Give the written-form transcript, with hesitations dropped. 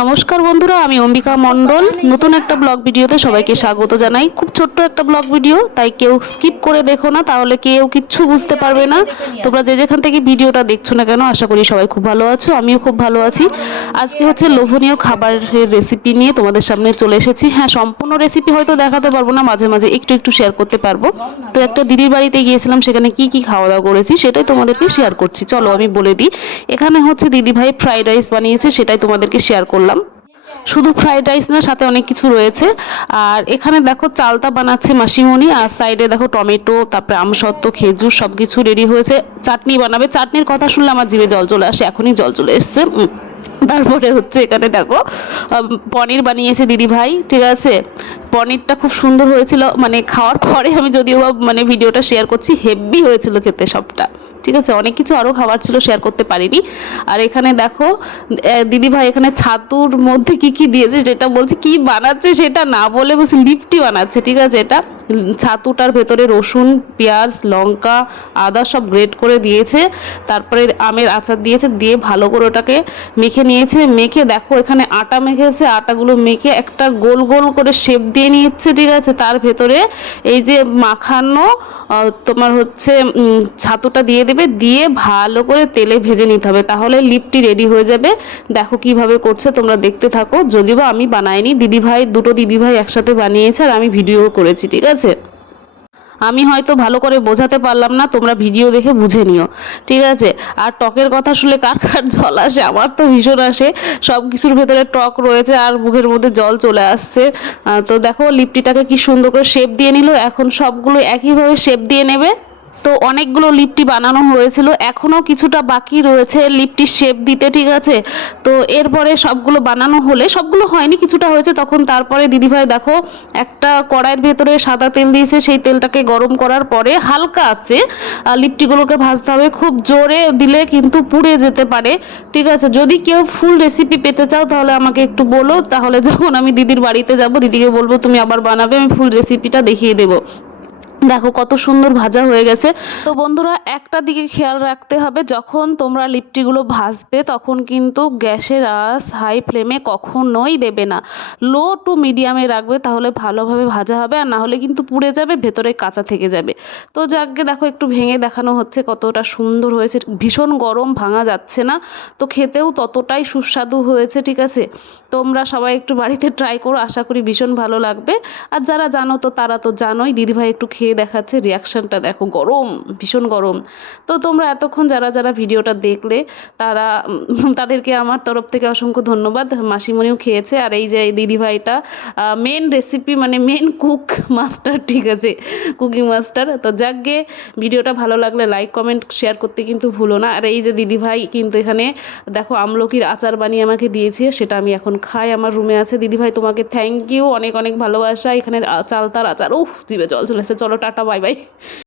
নমস্কার বন্ধুরা, আমি অম্বিকা মণ্ডল নতুন একটা ব্লগ ভিডিওতে সবাইকে স্বাগত জানাই। খুব ছোট্ট একটা ব্লগ ভিডিও, তাই কেউ স্কিপ করে দেখো না, তাহলে কেউ কিচ্ছু বুঝতে পারবে না। তোমরা যে যেখান থেকে ভিডিওটা দেখছো না কেন, আশা করি সবাই খুব ভালো আছো, আমিও খুব ভালো আছি। আজকে হচ্ছে লোভনীয় খাবারের রেসিপি নিয়ে তোমাদের সামনে চলে এসেছি। হ্যাঁ, সম্পূর্ণ রেসিপি হয়তো দেখাতে পারবো না, মাঝে মাঝে একটু একটু শেয়ার করতে পারবো। তো একটা দিদির বাড়িতে গিয়েছিলাম, সেখানে কি কি খাওয়া দাওয়া করেছি সেটাই তোমাদেরকে শেয়ার করছি। চলো আমি বলে দিই। এখানে হচ্ছে দিদিভাই ফ্রাইড রাইস বানিয়েছে, সেটাই তোমাদেরকে শেয়ার করলাম। শুধু ফ্রাইড রাইস না, সাথে অনেক কিছু রয়েছে। আর এখানে দেখো চালতা বানাচ্ছে মাসিমণি, আর সাইডে দেখো টমেটো, তারপরে আমসত্ত্ব, খেজুর সব কিছু রেডি হয়েছে। চাটনি বানাবে, চাটনির কথা শুনলে আমার জিভে জল চলে আসে, এখনই জল চলে এসছে। তারপরে হচ্ছে এখানে দেখো পনির বানিয়েছে দিদি ভাই, ঠিক আছে। পনিরটা খুব সুন্দর হয়েছিল, মানে খাওয়ার পরে আমি যদিও মানে ভিডিওটা শেয়ার করছি, হেভি হয়েছিল খেতে সবটা, ঠিক আছে। অনেক কিছু আরও খাবার ছিল, শেয়ার করতে পারিনি। আর এখানে দেখো দিদি ভাই এখানে ছাতুর মধ্যে কি কি দিয়েছে যেটা বলছে, কি বানাচ্ছে সেটা না বলে বলছে লিপটি বানাচ্ছে, ঠিক আছে। এটা ছাতুটার ভেতরে রসুন, পেঁয়াজ, লঙ্কা, আদা সব গ্রেট করে দিয়েছে, তারপরে আমের আচার দিয়েছে, দিয়ে ভালো করে ওটাকে মেখে নিয়েছে। মেখে দেখো এখানে আটা মেখেছে, আটাগুলো মেখে একটা গোল গোল করে শেপ দিয়ে নিচ্ছে, ঠিক আছে। তার ভেতরে এই যে মাখানো তোমার হচ্ছে ছাতুটা দিয়ে দেবে, দিয়ে ভালো করে তেলে ভেজে নিতে হবে, তাহলে লিপটি রেডি হয়ে যাবে। দেখো কিভাবে করছে, তোমরা দেখতে থাকো। যদিও আমি বানাইনি, দিদিভাই দুটো দিদিভাই একসাথে বানিয়েছে, আর আমি ভিডিও করেছি, ঠিক আছে। আমি হয়তো ভালো করে বোঝাতে পারলাম না, তোমরা ভিডিও দেখে বুঝে নিও, ঠিক আছে। আর টকের কথা শুনলে কার কার জল আসে, আমার তো ভীষণ আসে। সব কিছুর ভেতরে টক রয়েছে আর মুখের মধ্যে জল চলে আসছে। তো দেখো লিপটিটাকে কি সুন্দর করে শেপ দিয়ে নিল। এখন সবগুলো একইভাবে শেপ দিয়ে নেবে। তো অনেকগুলো লিপটি বানানো হয়েছিল, এখনও কিছুটা বাকি রয়েছে লিপটির শেপ দিতে, ঠিক আছে। তো এরপরে সবগুলো বানানো হলে, সবগুলো হয়নি, কিছুটা হয়েছে, তখন তারপরে দিদিভাই দেখো একটা কড়াইয়ের ভেতরে সাদা তেল দিয়েছে, সেই তেলটাকে গরম করার পরে হালকা আছে লিপটিগুলোকে ভাজতে হবে। খুব জোরে দিলে কিন্তু পুড়ে যেতে পারে, ঠিক আছে। যদি কেউ ফুল রেসিপি পেতে চাও তাহলে আমাকে একটু বলো, তাহলে যখন আমি দিদির বাড়িতে যাব দিদিকে বলবো তুমি আবার বানাবে, আমি ফুল রেসিপিটা দেখিয়ে দেবো। দেখো কত সুন্দর ভাজা হয়ে গেছে। তো বন্ধুরা, একটা দিকে খেয়াল রাখতে হবে, যখন তোমরা লিপটিগুলো ভাজবে তখন কিন্তু গ্যাসের আঁচ হাই ফ্লেমে কখনোই দেবে না, লো টু মিডিয়ামে রাখবে, তাহলে ভালোভাবে ভাজা হবে, আর না হলে কিন্তু পুড়ে যাবে, ভেতরে কাঁচা থেকে যাবে। তো যাকে দেখো একটু ভেঙে দেখানো হচ্ছে, কতটা সুন্দর হয়েছে, ভীষণ গরম, ভাঙা যাচ্ছে না। তো খেতেও ততটাই সুস্বাদু হয়েছে, ঠিক আছে। তোমরা সবাই একটু বাড়িতে ট্রাই করো, আশা করি ভীষণ ভালো লাগবে। আর যারা জানো তো তারা তো জানোই, দিদিভাই একটু খেয়ে দেখাচ্ছে, রিয়াকশানটা দেখো, গরম, ভীষণ গরম। তো তোমরা এতক্ষণ যারা যারা ভিডিওটা দেখলে তারা তাদেরকে আমার তরফ থেকে অসংখ্য ধন্যবাদ। মাসিমণিও খেয়েছে, আর এই যে দিদিভাইটা মেন রেসিপি, মানে মেন কুক মাস্টার, ঠিক আছে, কুকিং মাস্টার। তো যাকগে, ভিডিওটা ভালো লাগলে লাইক কমেন্ট শেয়ার করতে কিন্তু ভুলো না। আর এই যে দিদিভাই কিন্তু এখানে দেখো আমলকির আচার বানিয়ে আমাকে দিয়েছে, সেটা আমি এখন খাই, আমার রুমে আছে। দিদিভাই তোমাকে থ্যাংক ইউ, অনেক অনেক ভালোবাসা। এখানে চালতার আচার, উফ জিভে জল চলে এসেছে। চলো টাটা, বাই বাই।